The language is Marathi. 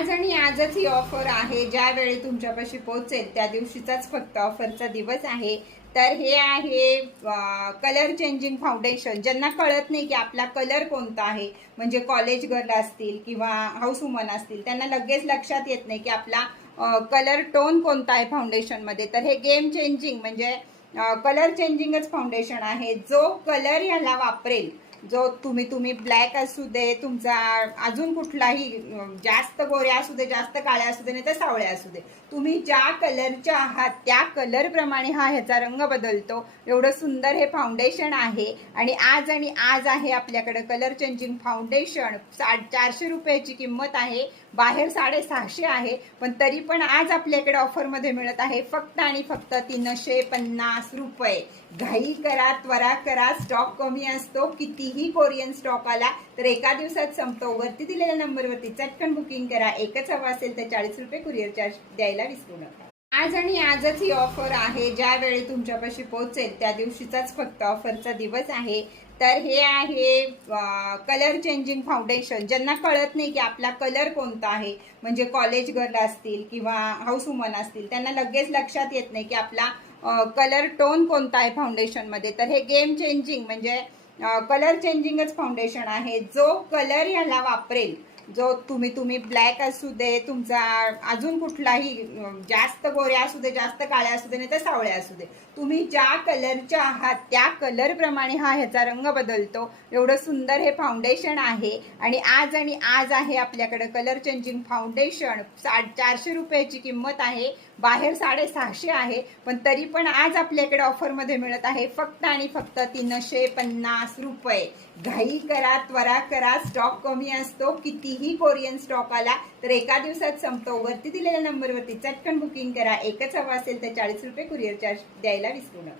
आज आणि आजच ही ऑफर आहे. ज्यावेळी तुमच्यापाशी पोहोचेल त्या दिवशीचाच फक्त ऑफरचा दिवस आहे. तर हे आहे कलर चेंजिंग फाउंडेशन. ज्यांना कळत नाही की आपला कलर कोणता आहे, म्हणजे कॉलेज गर्ल असतील किंवा हाऊस वुमन असतील, त्यांना लगेच लक्षात येत नाही की आपला कलर टोन कोणता आहे फाउंडेशनमध्ये. तर हे गेम चेंजिंग म्हणजे कलर चेंजिंगच फाउंडेशन आहे. जो कलर ह्याला वापरेल, जो तुम्ही ब्लॅक असू दे, तुमचा अजून कुठलाही जास्त गोऱ्या असू दे, जास्त काळ्या असू दे, नाही तर सावळ्या असू दे, तुम्ही ज्या कलरच्या आहात त्या कलर प्रमाणे हा ह्याचा रंग बदलतो. एवढं सुंदर हे फाउंडेशन आहे. आणि आज आहे आपल्याकडे कलर चेंजिंग फाउंडेशन. 450 रुपयाची किंमत आहे. बाहेर 650 आहे, पण तरी पण आज आपल्याकडे ऑफरमध्ये मिळत आहे फक्त आणि फक्त 350 रुपये. घाई करा, त्वरा करा, स्टॉक कमी असतो. कितीही कोरियन स्टॉक आला तर एका दिवसात संपतो. वरती दिलेल्या नंबरवरती चटकन बुकिंग करा. एकच हवा असेल तर 40 रुपये कुरिअर चार्ज द्यायला विसरू नका. आज आणि आजच ही ऑफर आहे. ज्यावेळी तुमच्यापाशी पोहोचेल त्या दिवशीचाच फक्त ऑफरचा दिवस आहे. तर हे आहे कलर चेंजिंग फाउंडेशन. ज्यांना कळत नाही की आपला कलर कोणता आहे, म्हणजे कॉलेज गर्ल असतील किंवा हाऊस वुमन असतील, त्यांना लगेच लक्षात येत नाही की आपला कलर टोन कोणता आहे फाउंडेशनमध्ये. तर हे गेम चेंजिंग म्हणजे कलर चेंजिंगच फाउंडेशन आहे. जो कलर ह्याला वापरेल, जो तुम्ही ब्लॅक असू दे, तुमचा अजून कुठलाही जास्त गोऱ्या असू दे, जास्त काळ्या असू दे, नाही तर सावळ्या असू दे, तुम्ही ज्या कलरच्या आहात त्या कलर प्रमाणे हा ह्याचा रंग बदलतो. एवढं सुंदर हे फाउंडेशन आहे. आणि आज आहे आपल्याकडे कलर चेंजिंग फाउंडेशन. 450 रुपयाची किंमत आहे. बाहेर 650 आहे, पण तरी पण आज आपल्याकडे ऑफरमध्ये मिळत आहे फक्त आणि फक्त 350 रुपये. घाई करा, त्वरा करा, स्टॉक कमी असतो. कितीही कोरियन स्टॉक आला तर एका दिवसात संपतो. वरती दिलेल्या नंबरवरती चटकन बुकिंग करा. एकच हवा असेल तर 40 रुपये कुरिअर चार्ज द्यायला विसरू नका.